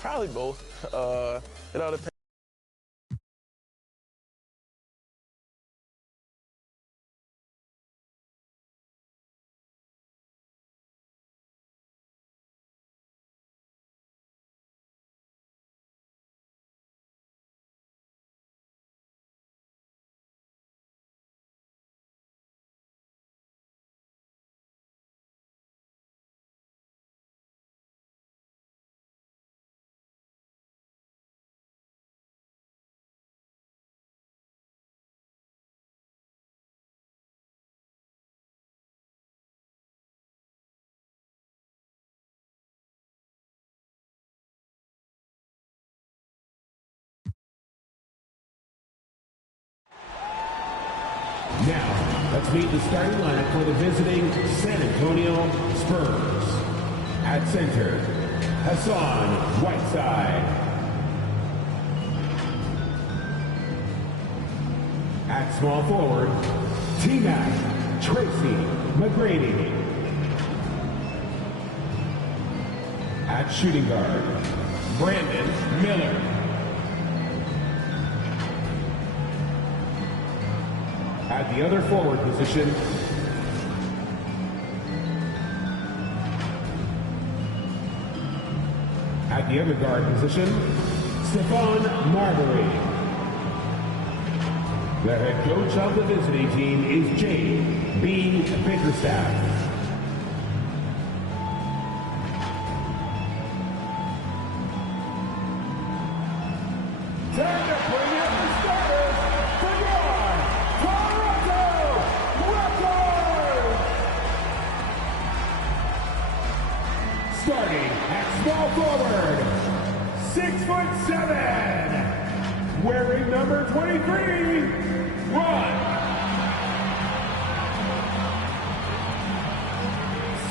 Probably both. It all depends. Now, let's meet the starting lineup for the visiting San Antonio Spurs. At center, Hassan Whiteside. At small forward, tmac Tracy McGrady. At shooting guard, Brandon Miller. At the other forward position, at the other guard position, Stephon Marbury. The head coach of the visiting team is J.B. Bickerstaff. Time to bring in the starters for your Toronto Raptors! Starting at small forward, 6'7", wearing number 23, Ron.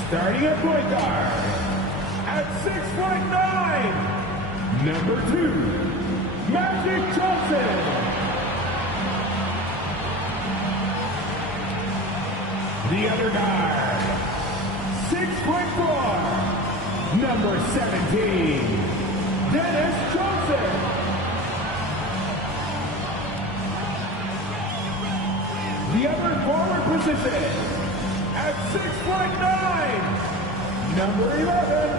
Starting at point guard, at 6'9", number 2, Magic Johnson. The other guard, 6'4", number 17, Dennis Johnson. The other forward position, at 6'9", number 11,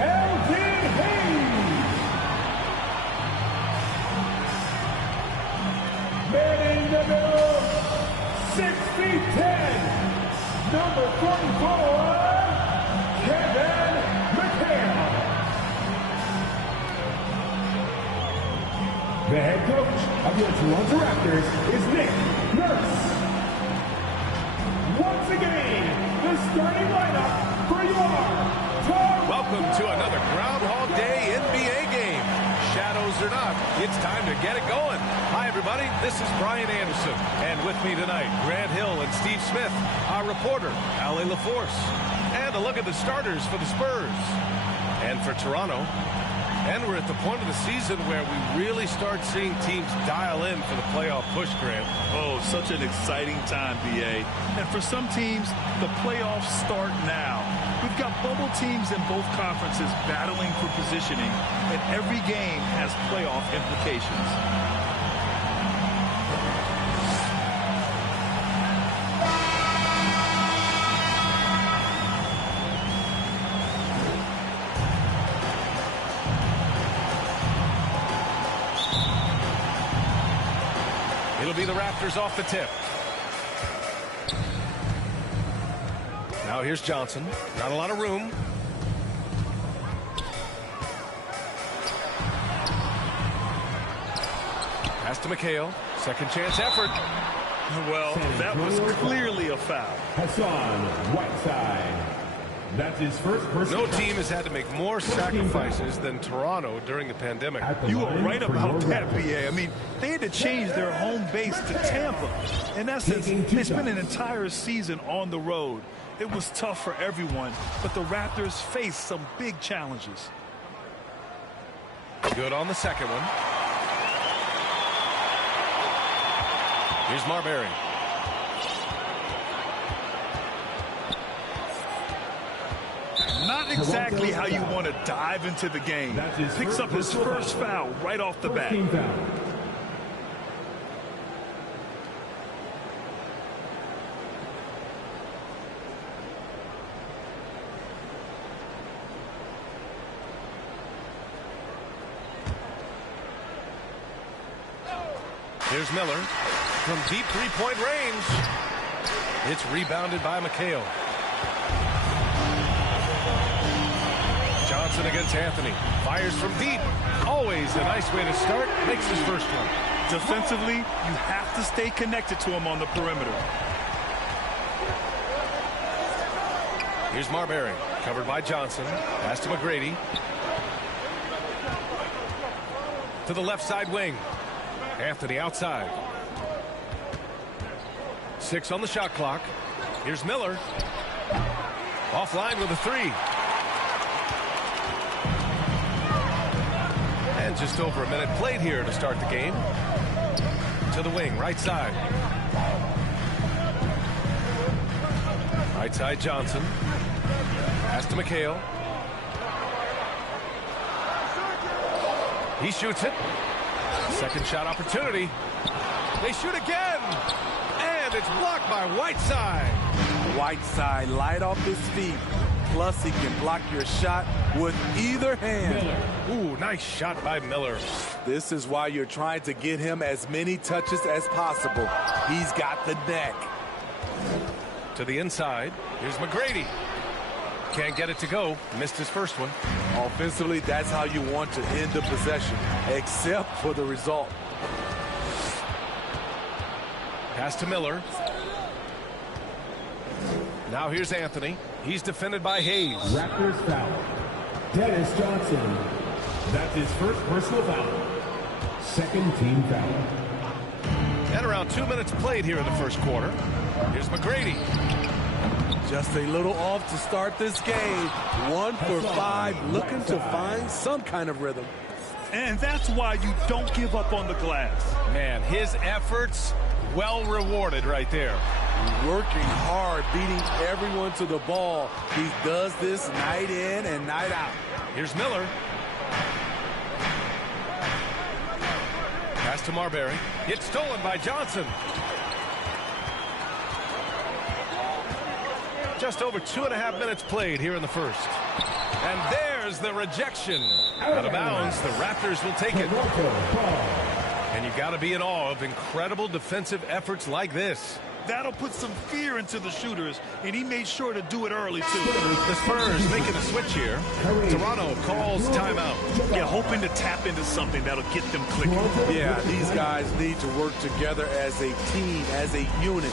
L.D. Hayes. Man in the middle, 6'10", number 44, Kevin McHale. The head coach of your Toronto Raptors is Nick Nurse. Once again, the starting lineup for your Toronto. Welcome to another Groundhog Day NBA game. Shadows or not, it's time to get it going. I'm everybody. This is Brian Anderson. And with me tonight, Grant Hill and Steve Smith, our reporter, Ali LaForce. And a look at the starters for the Spurs. And for Toronto. And we're at the point of the season where we really start seeing teams dial in for the playoff push, Grant. Oh, such an exciting time, B.A. And for some teams, the playoffs start now. We've got bubble teams in both conferences battling for positioning, and every game has playoff implications. It'll be the Raptors off the tip. Now here's Johnson. Not a lot of room. Pass to McHale. Second chance effort. Well, that was clearly a foul. Hassan Whiteside. That's his first personal. No team has had to make more sacrifices than Toronto during the pandemic. You are right about that, B.A. I mean, they had to change their home base to Tampa. In essence, they spent an entire season on the road. It was tough for everyone, but the Raptors faced some big challenges. Good on the second one. Here's Marbury. Not exactly how you want to dive into the game. Picks up his first foul right off the bat. Here's Miller from deep three-point range. It's rebounded by McHale. Johnson against Anthony. Fires from deep. Always a nice way to start. Makes his first one. Defensively, you have to stay connected to him on the perimeter. Here's Marbury. Covered by Johnson. Pass to McGrady. To the left side wing. Anthony outside. 6 on the shot clock. Here's Miller. Offline with a 3. And just over a minute played here to start the game. To the wing, right side. Right side Johnson. Pass to McHale. He shoots it. Second shot opportunity. They shoot again. And it's blocked by Whiteside. Whiteside light off his feet. Plus, he can block your shot with either hand. Ooh, nice shot by Miller. This is why you're trying to get him as many touches as possible. He's got the neck. To the inside. Here's McGrady. Can't get it to go. Missed his first one. Offensively, that's how you want to end the possession, except for the result. Pass to Miller. Now here's Anthony. He's defended by Hayes. Raptors foul. Dennis Johnson. That's his first personal foul. Second team foul. And around 2 minutes played here in the first quarter. Here's McGrady. Just a little off to start this game. 1 for 5, looking to find some kind of rhythm. And that's why you don't give up on the glass. Man, his efforts well rewarded right there. Working hard, beating everyone to the ball. He does this night in and night out. Here's Miller. Pass to Marbury. It's stolen by Johnson. Just over 2.5 minutes played here in the first. And there's the rejection. Out of bounds, the Raptors will take it. And you got to be in awe of incredible defensive efforts like this. That'll put some fear into the shooters, and he made sure to do it early, too. The Spurs making a switch here. Toronto calls timeout. Yeah, hoping to tap into something that'll get them clicking. Yeah, these guys need to work together as a team, as a unit.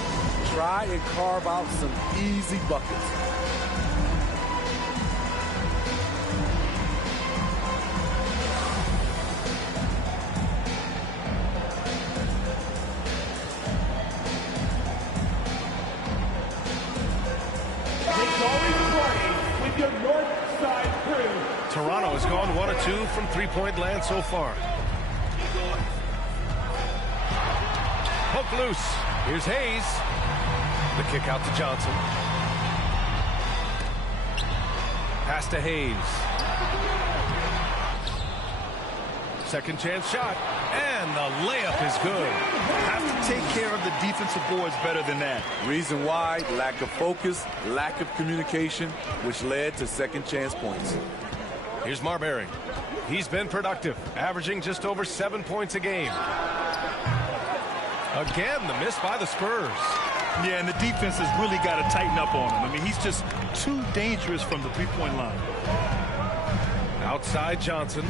Try and carve out some easy buckets. going party with your North Side crew. Toronto has gone 1 of 2 from three-point land so far. Poke loose. Here's Hayes. The kick out to Johnson. Pass to Hayes. Second chance shot. And the layup is good. Have to take care of the defensive boards better than that. Reason why, lack of focus, lack of communication, which led to second chance points. Here's Marbury. He's been productive, averaging just over 7 points a game. Again, the miss by the Spurs. Yeah, and the defense has really got to tighten up on him. I mean, he's just too dangerous from the three-point line. Outside Johnson.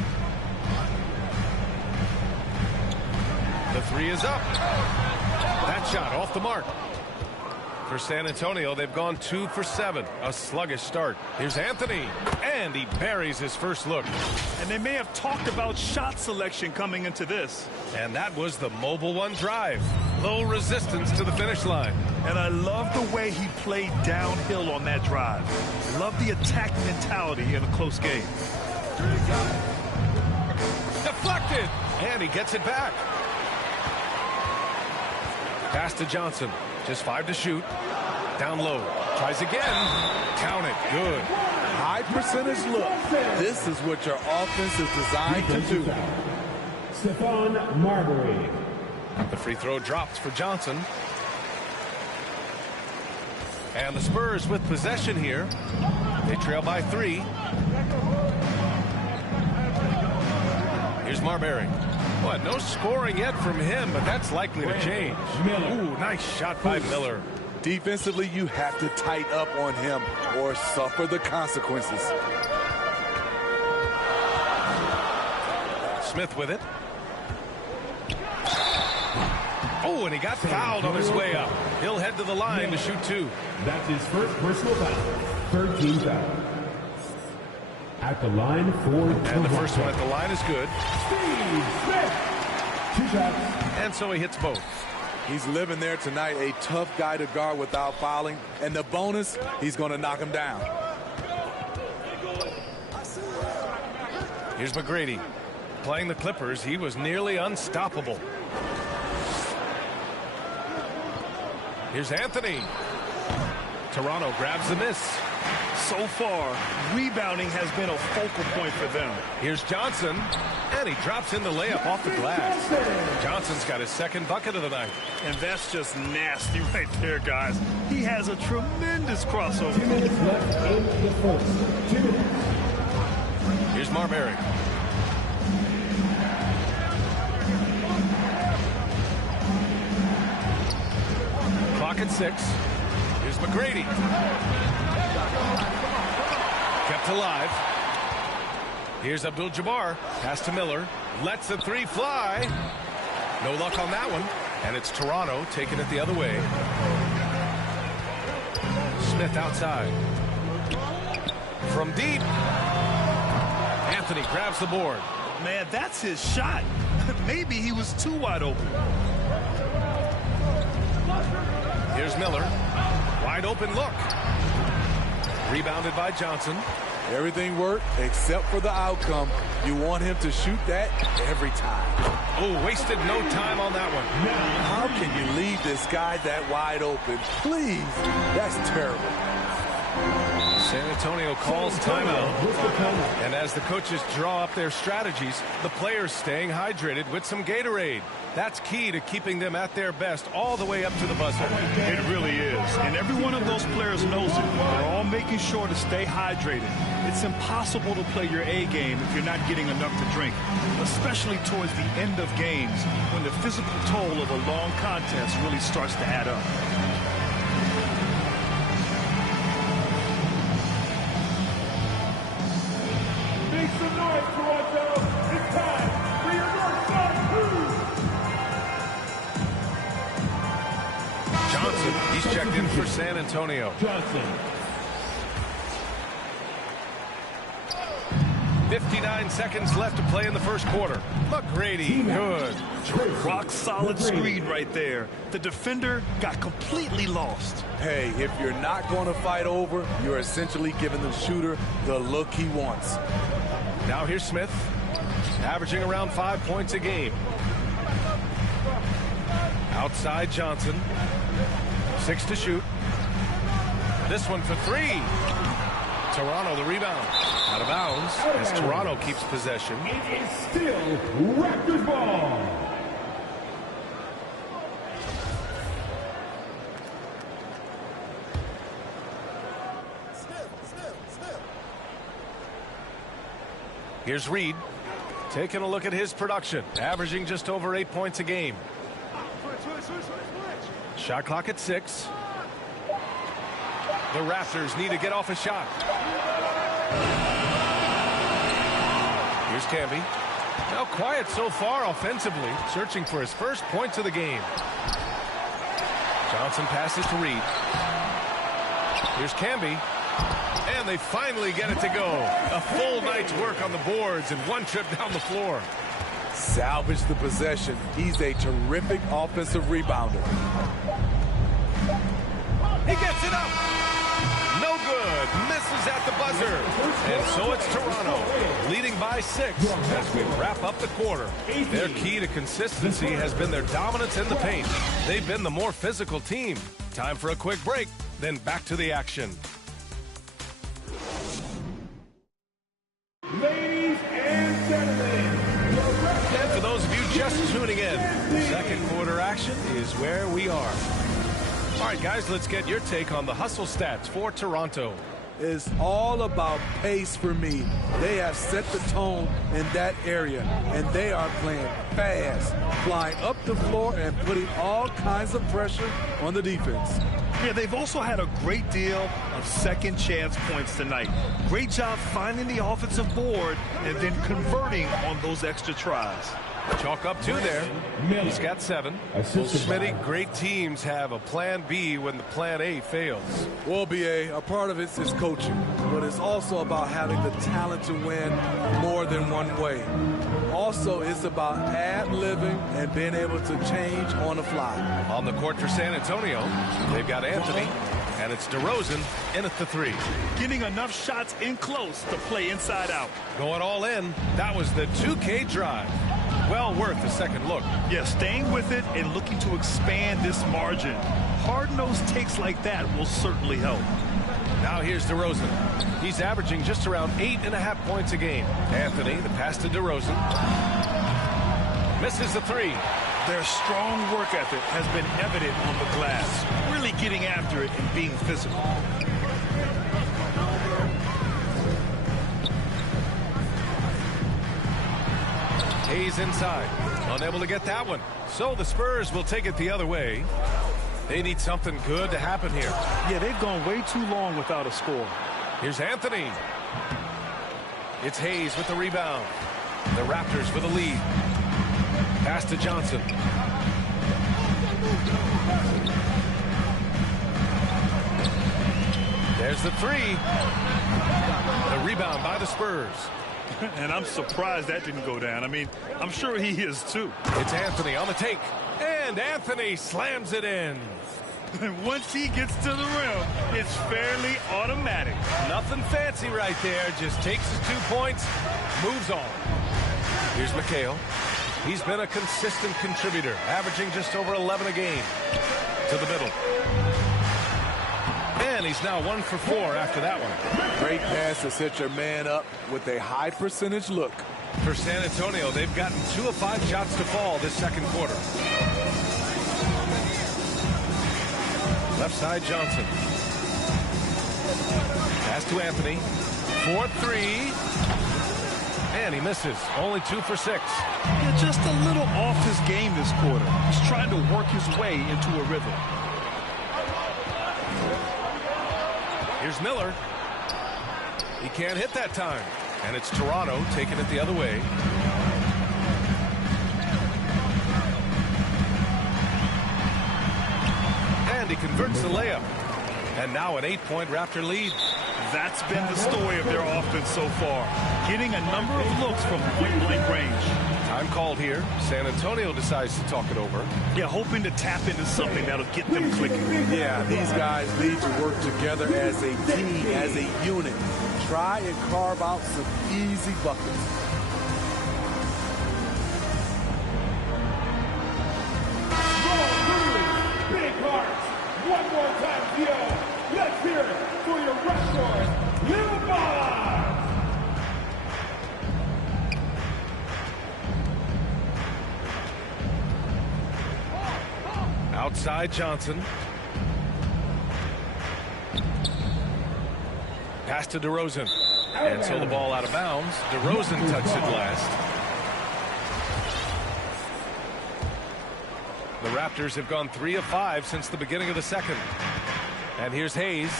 The three is up. That shot off the mark. For San Antonio, they've gone 2 for 7. A sluggish start. Here's Anthony. And he buries his first look. And they may have talked about shot selection coming into this. And that was the mobile one drive. Low resistance to the finish line. And I love the way he played downhill on that drive. Love the attack mentality in a close game. Deflected. And he gets it back. Pass to Johnson. Just 5 to shoot. Down low. Tries again. Count it. Good. High percentage look. This is what your offense is designed to do. Stephon Marbury. The free throw drops for Johnson. And the Spurs with possession here. They trail by 3. Here's Marbury. Well, no scoring yet from him, but that's likely to change. Ooh, nice shot by Miller. Defensively, you have to tighten up on him or suffer the consequences. Smith with it. Oh, and he got fouled on his way up. He'll head to the line to shoot 2. That's his first personal foul. 13 foul. At the line for And the first one at the line is good. Steve Smith. 2 shots. And so he hits both. He's living there tonight, a tough guy to guard without fouling. And the bonus, he's going to knock him down. Here's McGrady. Playing the Clippers, he was nearly unstoppable. Here's Anthony. Toronto grabs the miss. So far, rebounding has been a focal point for them. Here's Johnson, and he drops in the layup off the glass. Johnson's got his second bucket of the night. And that's just nasty right there, guys. He has a tremendous crossover. 2 minutes left in the first. 2 minutes. Here's Marbury. Clock at 6. Here's McGrady. Kept alive. Here's Abdul-Jabbar. Pass to Miller. Lets the 3 fly. No luck on that one. And it's Toronto taking it the other way. Smith outside. From deep. Anthony grabs the board. Man, that's his shot. Maybe he was too wide open. Here's Miller. Wide open look. Rebounded by Johnson. Everything worked except for the outcome. You want him to shoot that every time. Oh, wasted no time on that one. How can you leave this guy that wide open? Please. That's terrible. San Antonio calls timeout. And as the coaches draw up their strategies, the players staying hydrated with some Gatorade. That's key to keeping them at their best all the way up to the buzzer. It really is. And every one of those players knows it. They're all making sure to stay hydrated. It's impossible to play your A game if you're not getting enough to drink, especially towards the end of games when the physical toll of a long contest really starts to add up. Make some noise, Toronto. It's time for your North Side crew. Johnson, he's checked in for San Antonio. Johnson. 59 seconds left to play in the first quarter. McGrady, good. Rock solid screen right there. The defender got completely lost. Hey, if you're not going to fight over, you're essentially giving the shooter the look he wants. Now here's Smith, averaging around 5 points a game. Outside Johnson. 6 to shoot. This one for 3. Toronto the rebound. Out of bounds as Toronto keeps possession. It is still Raptors ball. Here's Reed, taking a look at his production, averaging just over 8 points a game. Shot clock at 6. The Raptors need to get off a shot. Here's Camby. Now quiet so far offensively, searching for his first points of the game. Johnson passes to Reed. Here's Camby. And they finally get it to go. A full night's work on the boards and one trip down the floor. Salvage the possession. He's a terrific offensive rebounder. He gets it up. No good. Misses at the buzzer. And so it's Toronto leading by 6 as we wrap up the quarter. Their key to consistency has been their dominance in the paint. They've been the more physical team. Time for a quick break, then back to the action. Ladies and gentlemen, And for those of you just tuning in, second quarter action is where we are. All right, guys, let's get your take on the hustle stats for Toronto. It's all about pace for me. They have set the tone in that area, and they are playing fast, flying up the floor and putting all kinds of pressure on the defense. Yeah, they've also had a great deal of second chance points tonight. Great job finding the offensive board and then converting on those extra tries. Chalk up 2 there. He's got 7. Well, Smitty, great teams have a plan B when the plan A fails. Well, BA, a part of it is coaching, but it's also about having the talent to win more than one way. Also, it's about ad-libbing and being able to change on the fly. On the court for San Antonio, they've got Anthony, and it's DeRozan in at the 3. Getting enough shots in close to play inside out. Going all in, that was the 2K drive. Well worth a second look. Yeah, staying with it and looking to expand this margin. Hard-nosed takes like that will certainly help. Now here's DeRozan. He's averaging just around 8.5 points a game. Anthony, the pass to DeRozan. Misses the 3. Their strong work ethic has been evident on the glass. Really getting after it and being physical. Hayes inside. Unable to get that one. So the Spurs will take it the other way. They need something good to happen here. Yeah, they've gone way too long without a score. Here's Anthony. It's Hayes with the rebound. The Raptors with the lead. Pass to Johnson. There's the 3. The rebound by the Spurs. And I'm surprised that didn't go down. I mean, I'm sure he is too. It's Anthony on the take. And Anthony slams it in. Once he gets to the rim, it's fairly automatic. Nothing fancy right there. Just takes his 2 points, moves on. Here's McHale. He's been a consistent contributor, averaging just over 11 a game. To the middle. And he's now 1 for 4 after that one. Great pass to set your man up with a high percentage look. For San Antonio, they've gotten 2 of 5 shots to fall this second quarter. Left side, Johnson. Pass to Anthony. 4-3. And he misses. Only 2 for 6. Yeah, just a little off his game this quarter. He's trying to work his way into a rhythm. Here's Miller. He can't hit that time. And it's Toronto taking it the other way. And he converts the layup. And now an 8-point Raptor lead. That's been the story of their offense so far, getting a number of looks from point-blank range. Time called here. San Antonio decides to talk it over. Yeah, hoping to tap into something that'll get them clicking. Yeah, these guys need to work together as a team, as a unit. Try and carve out some easy buckets. Big hearts. One more time, Theo. Let's hear it for your restaurant, Little Bob. Outside Johnson. Pass to DeRozan. And so the ball out of bounds. DeRozan touched it last. The Raptors have gone 3 of 5 since the beginning of the second. And here's Hayes.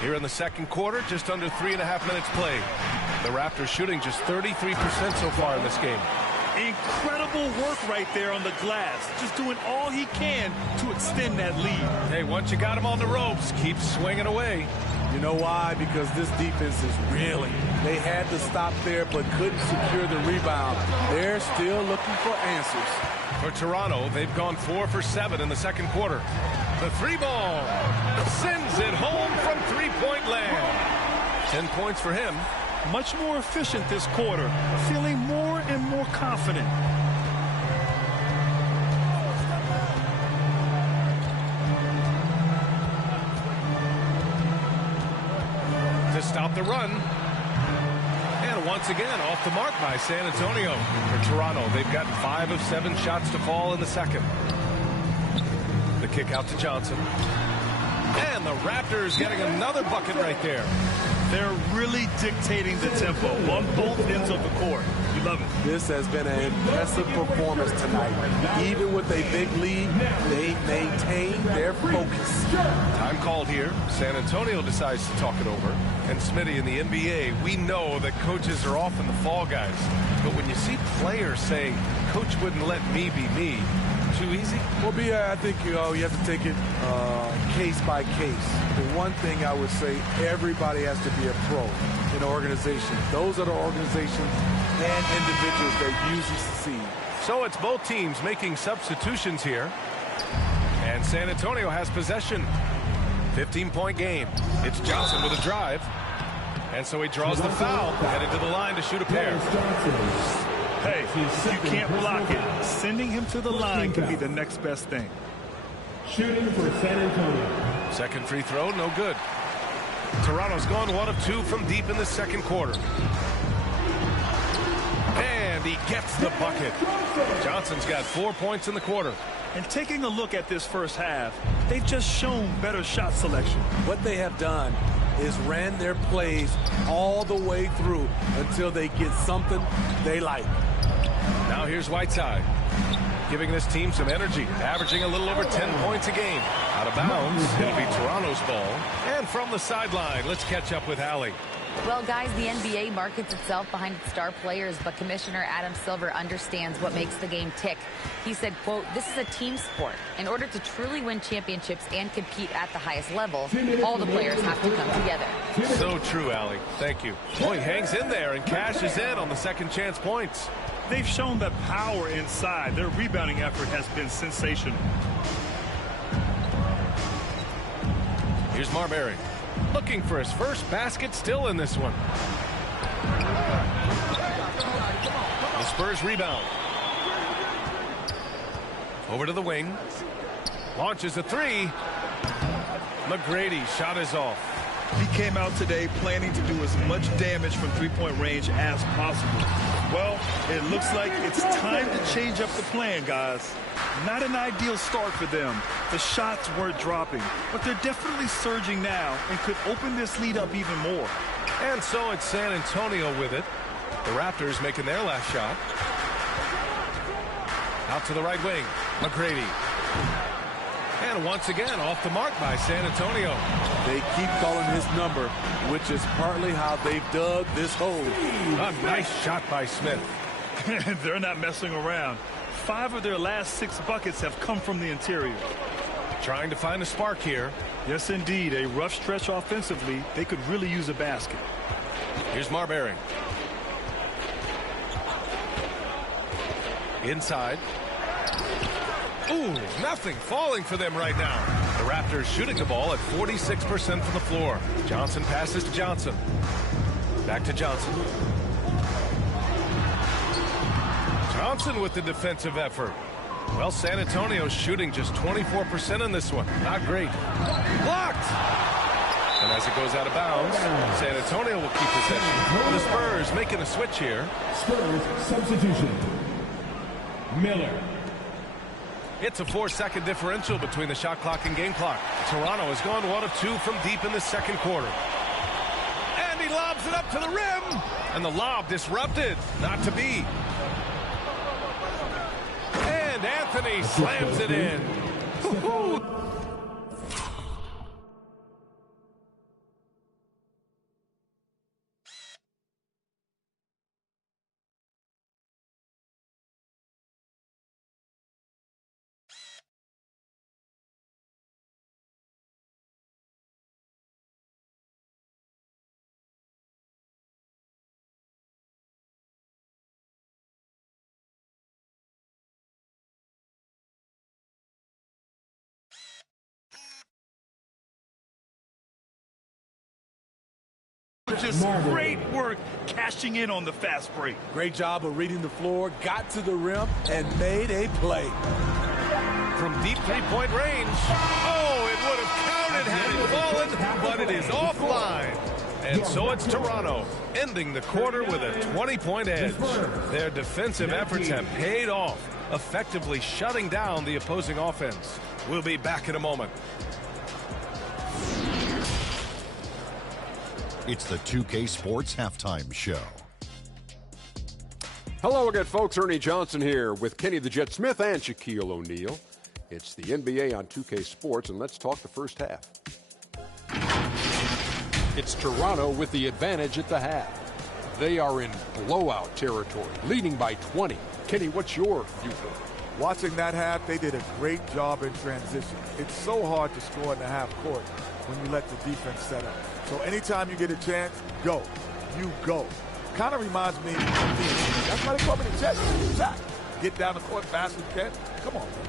Here in the second quarter, just under 3.5 minutes played. The Raptors shooting just 33% so far in this game. Incredible work right there on the glass. Just doing all he can to extend that lead. Hey, once you got him on the ropes, keep swinging away. You know why? Because this defense is reeling. They had to stop there but couldn't secure the rebound. They're still looking for answers. For Toronto, they've gone 4 for 7 in the second quarter. The three ball sends it home from three-point land. 10 points for him. Much more efficient this quarter, feeling more and more confident. To stop the run. And once again, off the mark by San Antonio. For Toronto, they've gotten 5 of 7 shots to fall in the second. The kick out to Johnson. And the Raptors getting another bucket right there. They're really dictating the tempo on both ends of the court. You love it. This has been an impressive performance tonight. Even with a big lead, they maintain their focus. Time called here. San Antonio decides to talk it over. And Smitty, in the NBA, we know that coaches are often the fall guys. But when you see players saying, "Coach wouldn't let me be me," too easy? Well, I think you have to take it case by case. The one thing I would say, everybody has to be a pro in an organization. Those are the organizations and individuals that usually succeed. So it's both teams making substitutions here. And San Antonio has possession. 15-point game. It's Johnson with a drive. And so he draws the foul, headed to the line to shoot a pair. Hey, if you can't block it, sending him to the line can be the next best thing. Shooting for San Antonio. Second free throw, no good. Toronto's gone 1 of 2 from deep in the second quarter. And he gets the bucket. Johnson's got 4 points in the quarter. And taking a look at this first half, they've just shown better shot selection. What they have done is ran their plays all the way through until they get something they like. Now here's Whiteside, giving this team some energy, averaging a little over 10 points a game. Out of bounds, it'll be Toronto's ball. And from the sideline, let's catch up with Allie. Well, guys, the NBA markets itself behind its star players, but Commissioner Adam Silver understands what makes the game tick. He said, quote, "This is a team sport. In order to truly win championships and compete at the highest level, all the players have to come together." So true, Allie. Thank you. Boy, he hangs in there and cashes in on the second chance points. They've shown the power inside. Their rebounding effort has been sensational. Here's Marbury, looking for his first basket, still in this one. The Spurs rebound. Over to the wing. Launches a three. McGrady shot is off. He came out today planning to do as much damage from three-point range as possible. Well, it looks like it's time to change up the plan, guys. Not an ideal start for them. The shots weren't dropping, but they're definitely surging now and could open this lead up even more. And so it's San Antonio with it. The Raptors making their last shot. Out to the right wing, McGrady. And once again, off the mark by San Antonio. They keep calling his number, which is partly how they've dug this hole. A nice shot by Smith. They're not messing around. 5 of their last 6 buckets have come from the interior. trying to find a spark here. Yes, indeed. A rough stretch offensively. They could really use a basket. Here's Marbury. Inside. Ooh, nothing falling for them right now. The Raptors shooting the ball at 46% from the floor. Johnson passes to Johnson. Back to Johnson. Johnson with the defensive effort. Well, San Antonio's shooting just 24% in this one. Not great. Blocked! And as it goes out of bounds, San Antonio will keep possession. The Spurs making a switch here. Spurs substitution. Miller. It's a 4-second differential between the shot clock and game clock. Toronto has gone 1 of 2 from deep in the second quarter. And he lobs it up to the rim. And the lob disrupted. Not to be. And Anthony slams it in. Just great work cashing in on the fast break. Great job of reading the floor, got to the rim, and made a play. From deep three-point range. Oh, it would have counted had it fallen, but it is offline. And so it's Toronto ending the quarter with a 20-point edge. Their defensive efforts have paid off, effectively shutting down the opposing offense. We'll be back in a moment. It's the 2K Sports Halftime Show. Hello again, folks. Ernie Johnson here with Kenny the Jet Smith and Shaquille O'Neal. It's the NBA on 2K Sports, and let's talk the first half. It's Toronto with the advantage at the half. They are in blowout territory, leading by 20. Kenny, what's your viewpoint? Watching that half, they did a great job in transition. It's so hard to score in the half court when you let the defense set up. So anytime you get a chance, go. You go. Kind of reminds me of the That's why they call me the Jet. Shaq. Get down the court fast as you can. Come on, man.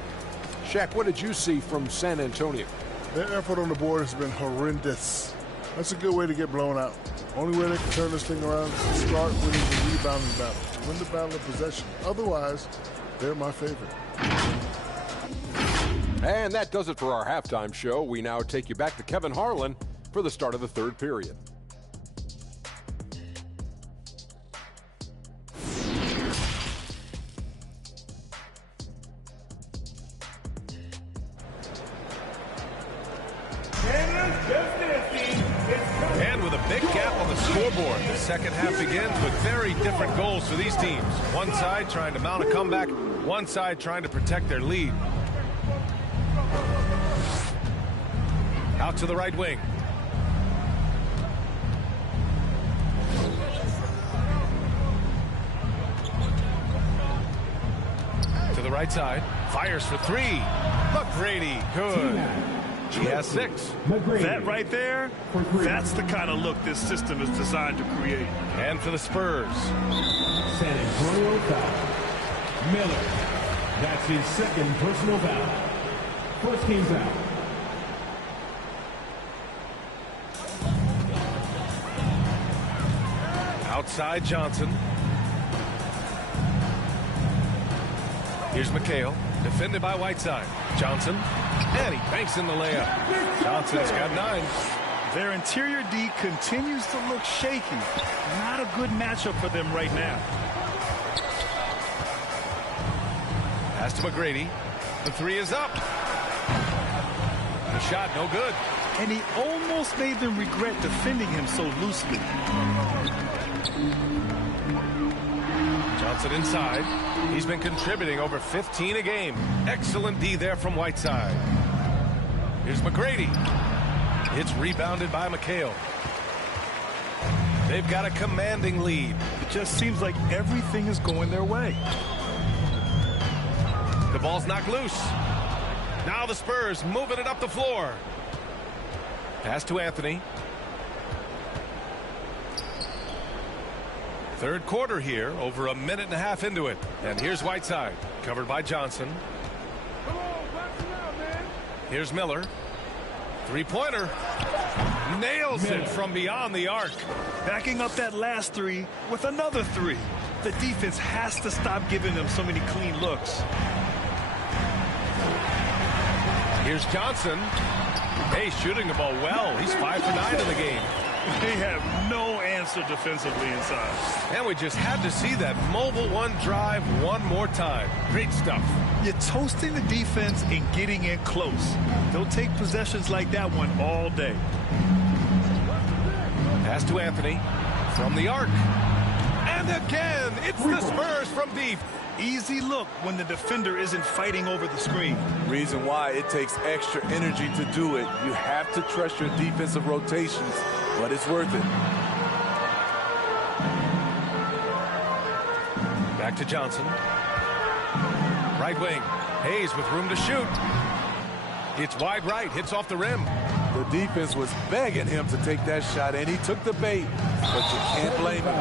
Shaq, what did you see from San Antonio? Their effort on the board has been horrendous. That's a good way to get blown out. Only way they can turn this thing around is to start winning the rebounding battle. Win the battle of possession. Otherwise, they're my favorite. And that does it for our halftime show. We now take you back to Kevin Harlan for the start of the third period. And with a big gap on the scoreboard, the second half begins with very different goals for these teams. One side trying to mount a comeback, one side trying to protect their lead. Out to the right wing. To the right side. Fires for three. McGrady, good. He has 6. That right there, that's the kind of look this system is designed to create. And for the Spurs. San Antonio foul. Miller. That's his second personal foul. First team foul. Outside Johnson. Here's McHale. Defended by Whiteside. Johnson. And he banks in the layup. Johnson's got 9. Their interior D continues to look shaky. Not a good matchup for them right now. Pass to McGrady. The 3 is up. The shot no good. And he almost made them regret defending him so loosely. Johnson inside. He's been contributing over 15 a game. Excellent D there from Whiteside. Here's McGrady. It's rebounded by McHale. They've got a commanding lead. It just seems like everything is going their way. The ball's knocked loose. Now the Spurs moving it up the floor. Pass to Anthony. Third quarter here, over a minute and a half into it. And here's Whiteside, covered by Johnson. Here's Miller. Three-pointer. Nails it from beyond the arc. Backing up that last three with another three. The defense has to stop giving them so many clean looks. Here's Johnson. Hey, shooting the ball well. He's 5 for 9 in the game. They have no answer defensively inside. And we just had to see that mobile one drive one more time. Great stuff. You're toasting the defense and getting in close. They'll take possessions like that one all day. Pass to Anthony from the arc. And again, it's the Spurs from deep. Easy look when the defender isn't fighting over the screen. Reason why it takes extra energy to do it. You have to trust your defensive rotations, but it's worth it. Back to Johnson. Right wing. Hayes with room to shoot. It's wide right. Hits off the rim. The defense was begging him to take that shot, and he took the bait, but you can't blame him.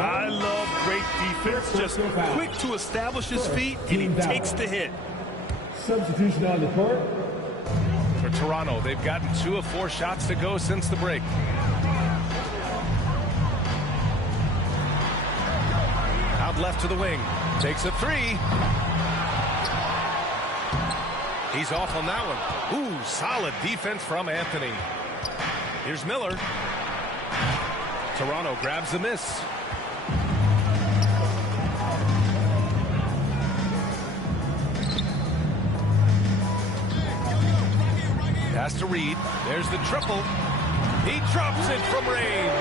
I love great defense. Just quick to establish his feet, and he takes the hit. Substitution on the court. For Toronto, they've gotten 2 of 4 shots to go since the break. Out left to the wing. Takes a 3. He's off on that one. Ooh, solid defense from Anthony. Here's Miller. Toronto grabs the miss. Pass to Reed. There's the triple. He drops it from range.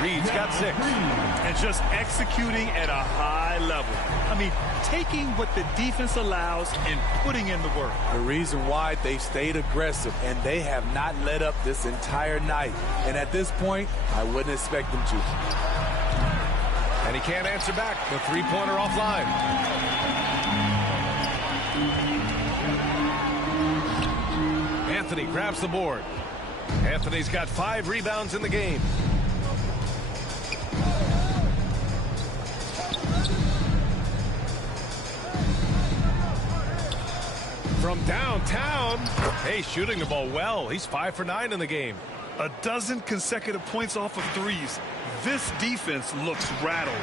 Reed's got 6. And just executing at a high level. I mean, taking what the defense allows and putting in the work. The reason why they stayed aggressive, and they have not let up this entire night. And at this point, I wouldn't expect them to. And he can't answer back. The three-pointer offline. Anthony grabs the board. Anthony's got 5 rebounds in the game. From downtown. Hey, shooting the ball well. He's 5 for 9 in the game. A dozen consecutive points off of threes. This defense looks rattled.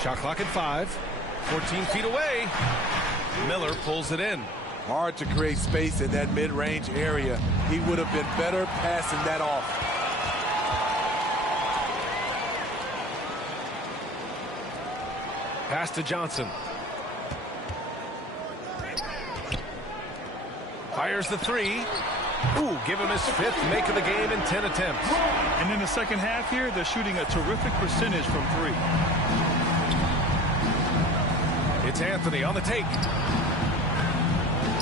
Shot clock at 5. 14 feet away. Miller pulls it in. Hard to create space in that mid-range area. He would have been better passing that off. Pass to Johnson. Fires the 3. Ooh, give him his 5th make of the game in 10 attempts. And in the second half here, they're shooting a terrific percentage from 3. It's Anthony on the take.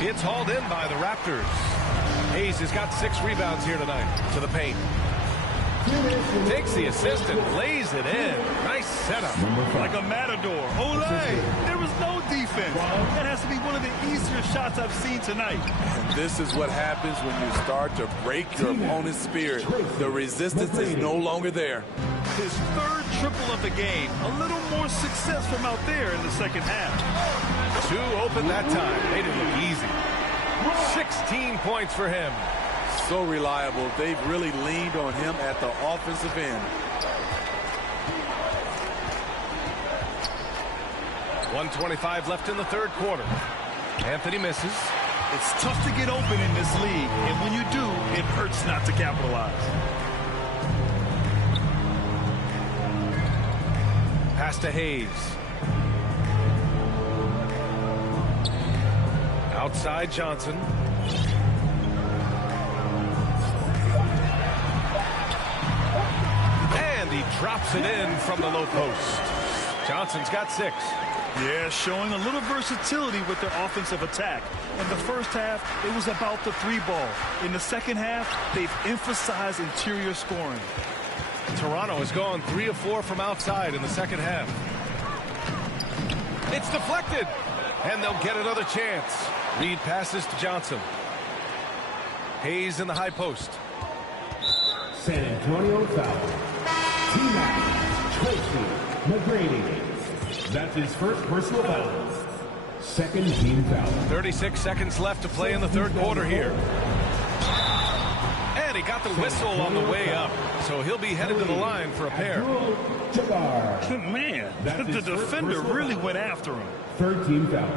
It's hauled in by the Raptors. Hayes has got 6 rebounds here tonight to the paint. Takes the assist and lays it in. Nice setup. Like a matador. Olay! There was no defense. That has to be one of the easier shots I've seen tonight. And this is what happens when you start to break your opponent's spirit. The resistance is no longer there. His 3rd triple of the game. A little more success from out there in the second half. 2 open that time. Made it look easy. 16 points for him. So reliable. They've really leaned on him at the offensive end. 1:25 left in the 3rd quarter. Anthony misses. It's tough to get open in this league, and when you do, it hurts not to capitalize. Pass to Hayes. Outside Johnson. And he drops it in from the low post. Johnson's got 6. Yeah, showing a little versatility with their offensive attack. In the first half, it was about the three ball. In the second half, they've emphasized interior scoring. Toronto has gone 3 of 4 from outside in the second half. It's deflected, and they'll get another chance. Reed passes to Johnson. Hayes in the high post. San Antonio foul. tmac, Tracy McGrady. That's his first personal foul. Second team foul. 36 seconds left to play in the third quarter here. And he got the whistle on the way up, so he'll be headed to the line for a pair. Man, the defender really went after him. Third team foul.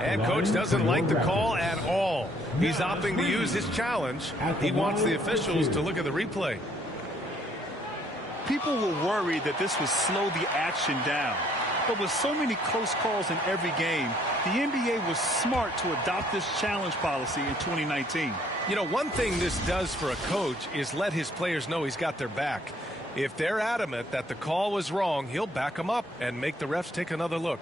And coach doesn't like the call at all. He's opting to use his challenge. He wants the officials to look at the replay. People were worried that this would slow the action down. But with so many close calls in every game, the NBA was smart to adopt this challenge policy in 2019. You know, one thing this does for a coach is let his players know he's got their back. If they're adamant that the call was wrong, he'll back them up and make the refs take another look.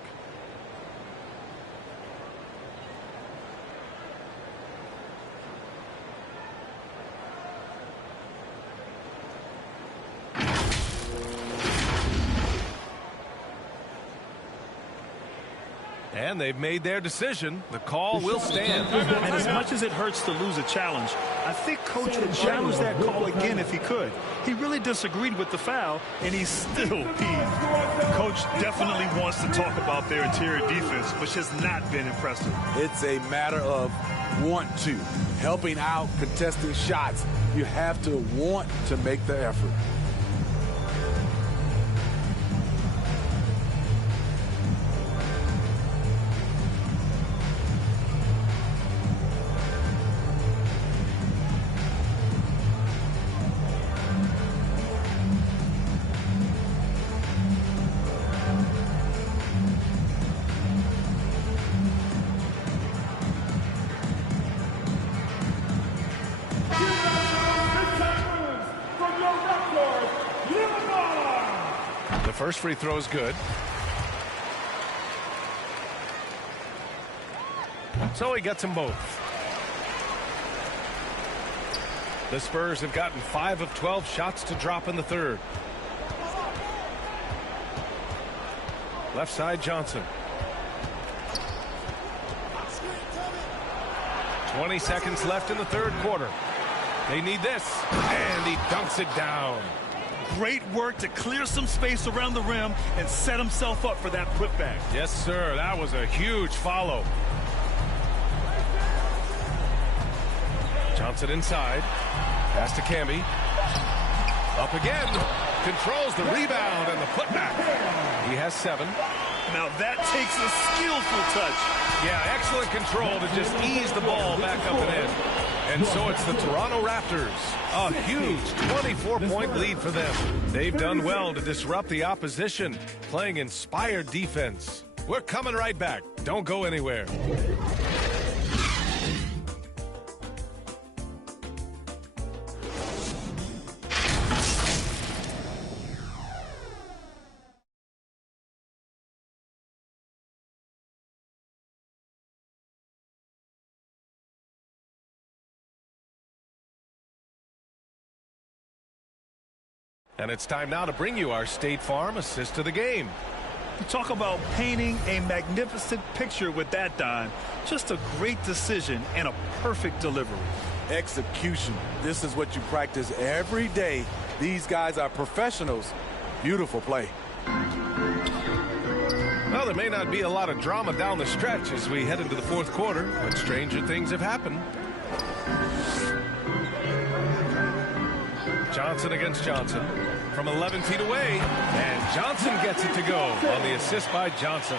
And they've made their decision. The call will stand. And as much as it hurts to lose a challenge, I think Coach would challenge that call again if he could. He really disagreed with the foul, and he's still peeved. Coach definitely wants to talk about their interior defense, which has not been impressive. It's a matter of want to. Helping out, contesting shots. You have to want to make the effort. First free throw is good. So he gets them both. The Spurs have gotten 5 of 12 shots to drop in the third. Left side Johnson. 20 seconds left in the third quarter. They need this. And he dunks it down. Great work to clear some space around the rim and set himself up for that putback. Yes, sir. That was a huge follow. Johnson inside. Pass to Camby. Up again. Controls the rebound and the putback. He has 7. Now that takes a skillful touch. Yeah, excellent control to just ease the ball back up and in. And so it's the Toronto Raptors. A huge 24-point lead for them. They've done well to disrupt the opposition, playing inspired defense. We're coming right back. Don't go anywhere. And it's time now to bring you our State Farm assist of the game. You talk about painting a magnificent picture with that dime. Just a great decision and a perfect delivery. Execution. This is what you practice every day. These guys are professionals. Beautiful play. Well, there may not be a lot of drama down the stretch as we head into the fourth quarter, but stranger things have happened. Johnson against Johnson. from 11 feet away. And Johnson gets it to go on the assist by Johnson.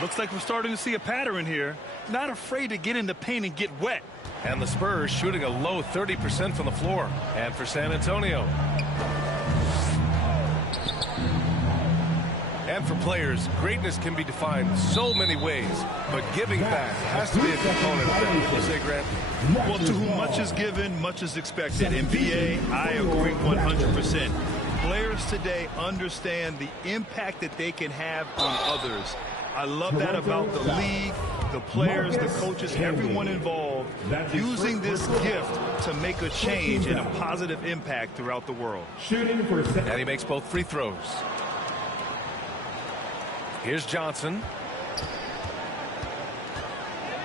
Looks like we're starting to see a pattern here. Not afraid to get in the paint and get wet. And the Spurs shooting a low 30% from the floor. And for San Antonio. And for players, greatness can be defined so many ways, but giving back has to be a component of that. You say, Grant? Well, to whom much is given, much is expected. NBA, I agree 100%. Players today understand the impact that they can have on others. I love that about the league, the players, the coaches, everyone involved, using this gift to make a change and a positive impact throughout the world. And he makes both free throws. Here's Johnson.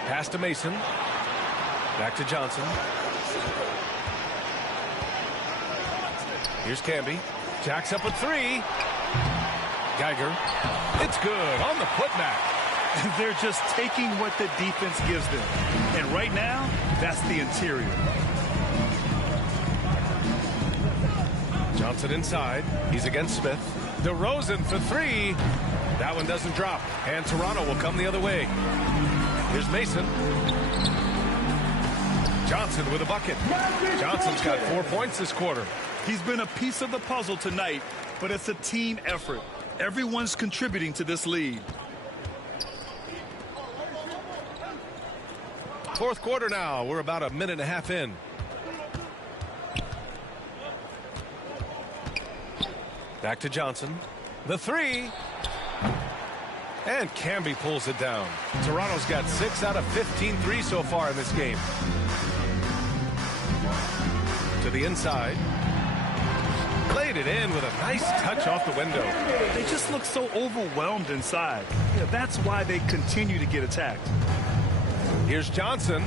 Pass to Mason. Back to Johnson. Here's Camby. Jacks up a three. Geiger. It's good on the putback. They're just taking what the defense gives them. And right now, that's the interior. Johnson inside. He's against Smith. DeRozan for three. That one doesn't drop. And Toronto will come the other way. Here's Mason. Johnson with a bucket. Johnson's got 4 points this quarter. He's been a piece of the puzzle tonight, but it's a team effort. Everyone's contributing to this lead. Fourth quarter now. We're about a minute and a half in. Back to Johnson. The three. And Camby pulls it down. Toronto's got 6 out of 15 threes so far in this game. To the inside. Laid it in with a nice touch off the window. They just look so overwhelmed inside. Yeah, that's why they continue to get attacked. Here's Johnson.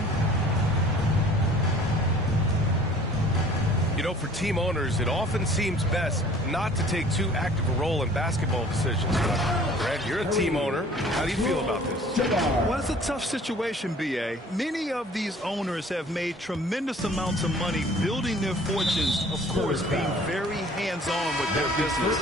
You know, for team owners, it often seems best not to take too active a role in basketball decisions. Grant, you're a team owner. How do you feel about this? Well, it's a tough situation, B.A. Many of these owners have made tremendous amounts of money building their fortunes, of course, being very hands-on with their business.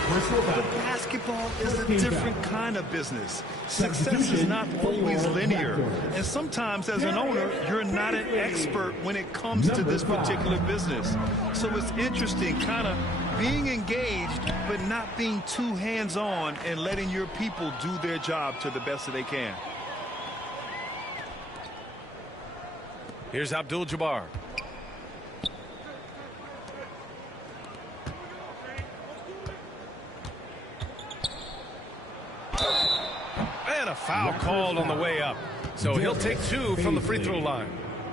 But basketball is a different kind of business. Success is not always linear. And sometimes, as an owner, you're not an expert when it comes to this particular business. So it's interesting, kind of being engaged, but not being too hands-on and letting your people do their job to the best that they can. Here's Abdul-Jabbar. And a foul called on the way up. So he'll take 2 from the free throw line.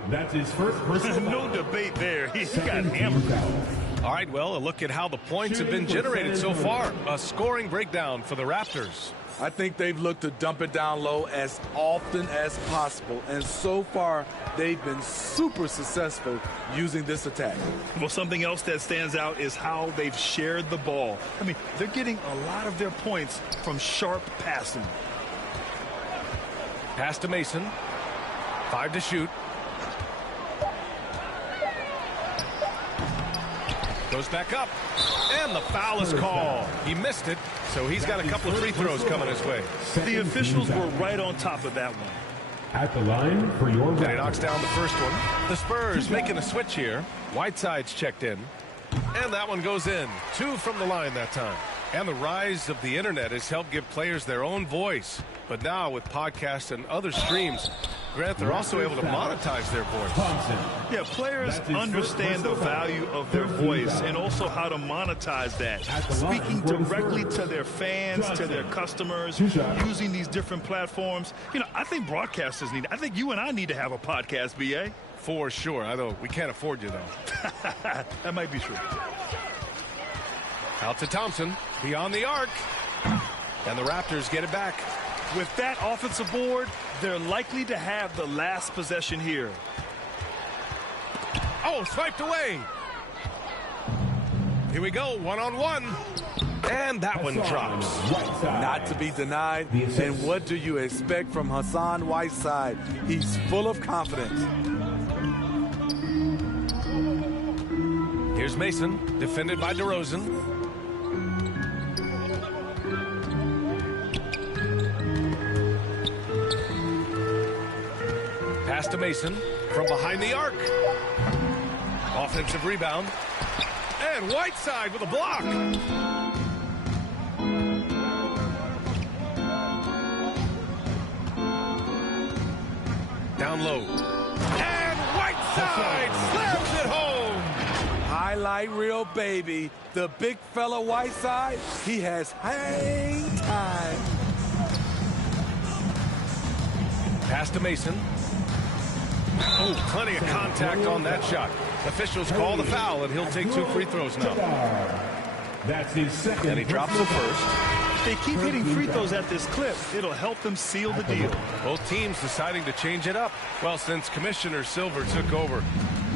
That's his first personal No debate there. He got hammered. All right, well, a look at how the points have been generated so far. A scoring breakdown for the Raptors. I think they've looked to dump it down low as often as possible. And so far, they've been super successful using this attack. Well, something else that stands out is how they've shared the ball. I mean, they're getting a lot of their points from sharp passing. Pass to Mason. 5 to shoot. Goes back up. And the foul is called. He missed it, so he's got a couple of free throws coming his way. The officials were right on top of that one. At the line for your And he knocks down the first one. The Spurs making a switch here. Whiteside's checked in. And that one goes in. 2 from the line that time. And the rise of the internet has helped give players their own voice. But now with podcasts and other streams, Grant, they're also able to monetize their voice. Yeah, players understand the value of their voice and also how to monetize that. Speaking directly to their fans, to their customers, using these different platforms. You know, I think broadcasters need, I think you and I need to have a podcast, B.A. For sure. Although we can't afford you, though. That might be true. Out to Thompson. Beyond the arc. And the Raptors get it back. With that offensive board, they're likely to have the last possession here. Oh, swiped away. Here we go, one-on-one. And that one drops. Not to be denied. And what do you expect from Hassan Whiteside? He's full of confidence. Here's Mason, defended by DeRozan. Pass to Mason from behind the arc. Offensive rebound. And Whiteside with a block. Down low. And Whiteside slams it home. Highlight reel, baby. The big fella Whiteside, he has hang time. Pass to Mason. Oh, plenty of contact on that shot. Officials call the foul, and he'll take 2 free throws now. That's his second. And he drops the first. If they keep hitting free throws at this clip, it'll help them seal the deal. Both teams deciding to change it up. Well, since Commissioner Silver took over,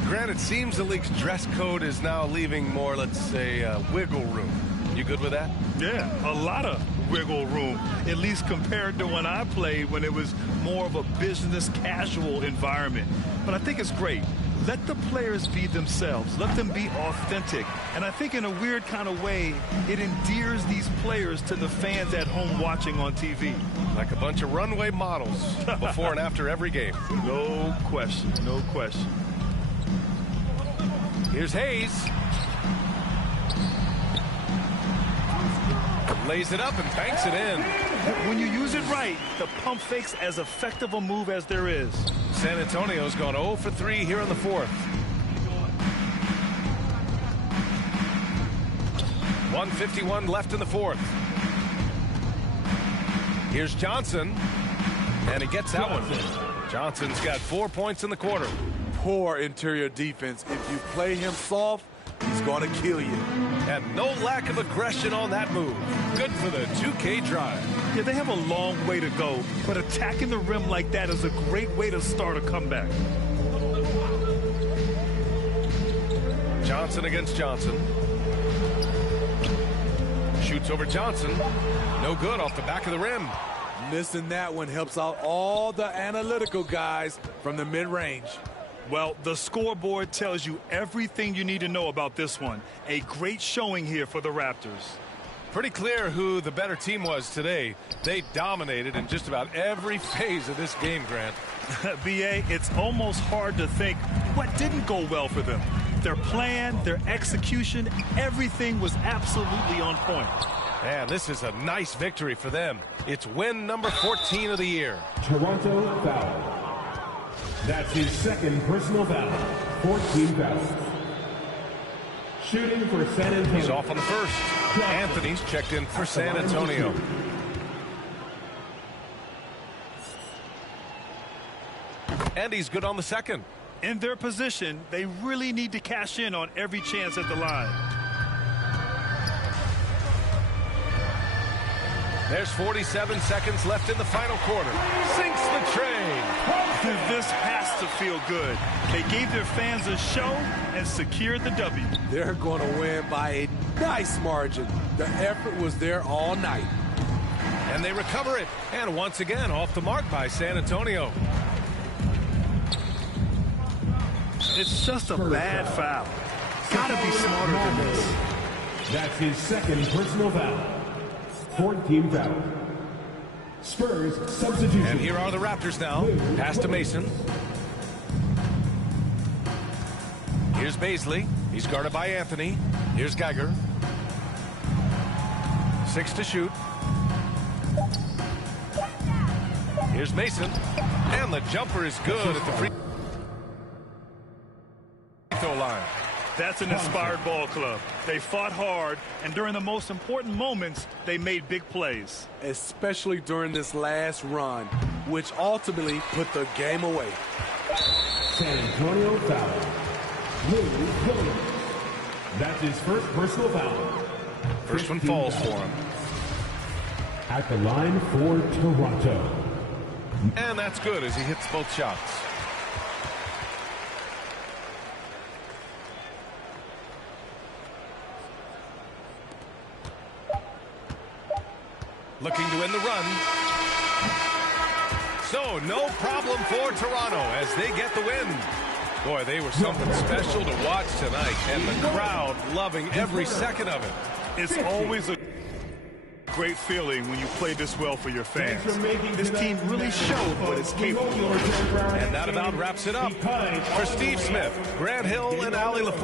granted, it seems the league's dress code is now leaving more, let's say, wiggle room. You good with that? Yeah, a lot of wiggle room, at least compared to when I played, when it was more of a business casual environment. But I think it's great. Let the players be themselves. Let them be authentic. And I think in a weird kind of way, it endears these players to the fans at home watching on TV. Like a bunch of runway models before and after every game. No question, no question. Here's Hayes. Lays it up and banks it in. When you use it right, the pump fake's as effective a move as there is. San Antonio's gone 0 for 3 here in the 4th. 1:51 left in the 4th. Here's Johnson, and he gets that one. Johnson's got 4 points in the quarter. Poor interior defense. If you play him soft, he's going to kill you. And no lack of aggression on that move. Good for the 2K drive. Yeah, they have a long way to go, but attacking the rim like that is a great way to start a comeback. Johnson against Johnson. Shoots over Johnson. No good off the back of the rim. Missing that one helps out all the analytical guys from the mid-range. Well, the scoreboard tells you everything you need to know about this one. A great showing here for the Raptors. Pretty clear who the better team was today. They dominated in just about every phase of this game, Grant. B.A., it's almost hard to think what didn't go well for them. Their plan, their execution, everything was absolutely on point. And this is a nice victory for them. It's win number 14 of the year. Toronto foul. That's his second personal foul. 14 fouls. Shooting for San Antonio. He's off on the first. Anthony's checked in for San Antonio. And he's good on the second. In their position, they really need to cash in on every chance at the line. There's 47 seconds left in the final quarter. Sinks the train. This has to feel good. They gave their fans a show and secured the W. They're going to win by a nice margin. The effort was there all night. And they recover it. And once again, off the mark by San Antonio. It's just a bad foul. Gotta be smarter than this. That's his second personal foul. 14 foul. Spurs substitution. And here are the Raptors now. Pass to Mason. Here's Baisley. He's guarded by Anthony. Here's Geiger. 6 to shoot. Here's Mason. And the jumper is good at the free throw line. That's an inspired ball club. They fought hard, and during the most important moments, they made big plays. Especially during this last run, which ultimately put the game away. San Antonio foul. Williams. That's his first personal foul. First one falls for him. At the line for Toronto. And that's good as he hits both shots. Looking to win the run. So no problem for Toronto as they get the win. Boy, they were something special to watch tonight, and the crowd loving every second of it. It's always a Great feeling when you play this well for your fans. This team really showed what it's capable of. And that about wraps it up. For Steve Smith, Grant Hill, and Allie LaForce.